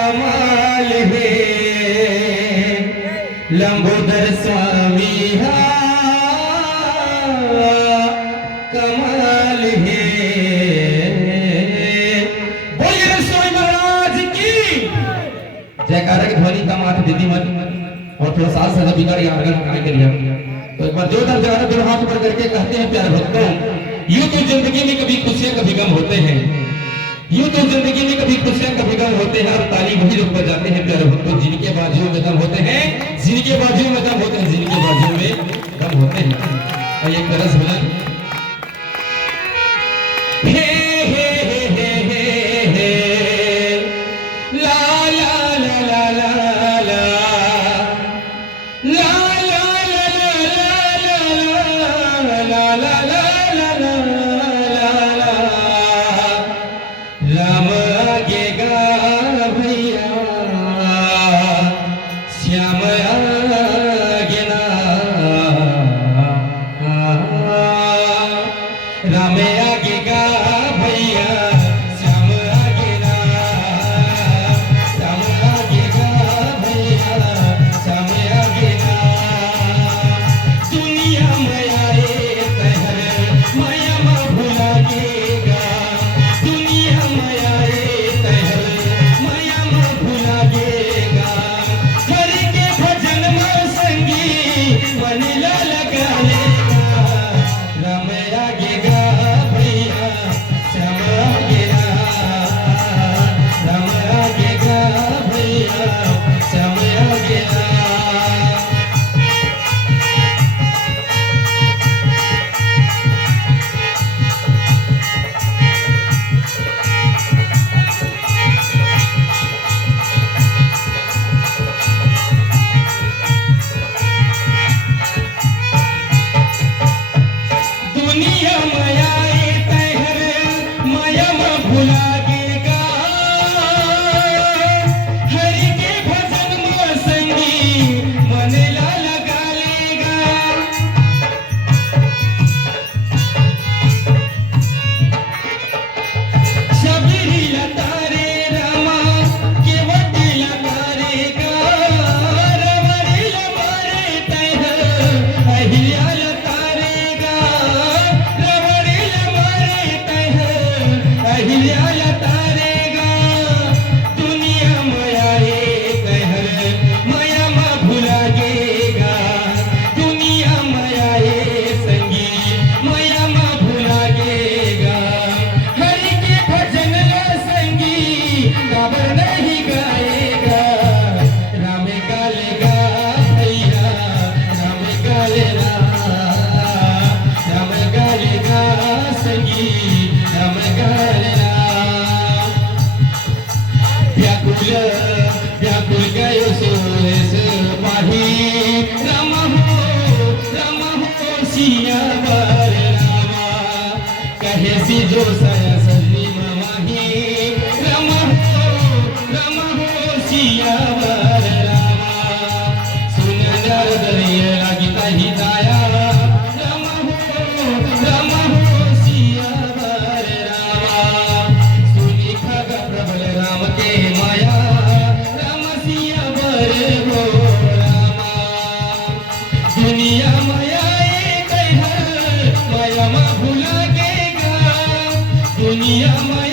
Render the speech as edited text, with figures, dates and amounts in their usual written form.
कमाल है लंबोदर स्वामी हा कमाल है। बोलिए स्वामी महाराज की जयकारा की ध्वनि कम आती दीदी मन और थोड़ा साथ साथ बिगड़ गया अगर गाने के लिए तो एक बार जोरदार जवान दोनों हाथ ऊपर करके कहते हैं प्यारे भक्तों, यूं तो जिंदगी में कभी खुशियां कभी गम होते हैं, यूं तो जिंदगी में कभी खुशियां कभी गम होते हैं और ताली वही लोग बजाते हैं प्यारे भक्तों जिनके बाजुओं में दम होते हैं, जिनके बाजुओं में दम होते हैं, जिनके बाजुओं में दम होते हैं। और एक तरस भजन हे हे हे हे हे हे ला ला ला ला ला ला ला ला ला ला राम आगेगा भैया श्याम आगे ना राम आगेगा भैया श्याम आगे ना राम आगेगा भैया श्याम आगे ना दुनिया माया रे तहर माया मा भुला गेगा दुनिया माया रे तहर माया मा भुला गेगा हर के भजन में संगी मन ला लगा लेगा राम आगेगा भैया श्याम आगे ना राम आगेगा भैया श्याम आगे ना। दुनिया माया रे तहर माया मा भुला गेगा हरि के भजन में संगी मन ला लगा लेगा शबरी लता रे रामा केवटी लता रे गा रवरी लमारे तहर अहिल्या लता रे गा रवरी लमारे तहर अहिल्या लता रे गा दुनिया माया रे तहर माया मा भुला गेगा दुनिया माया रे संगी माया मा भुला गेगा हरि के भजन ला संगी गाबर नहीं गाएगा राम गालेगा भैया राम गालेगा राम गालेगा संगी राम गालेगा व्याकुल व्याकुल गयो सोरेस पाही राम हो सिया बर रामा कहे सी जो सया सली माही राम हो सिया बर रामा सुन नर दरिया गीता ही दाया राम हो सिया बर रामा सुनी खग प्रबल राम के माया राम सिया बर हो रामा दुनिया माया ए कहर माया मा भुला गेगा दुनिया माया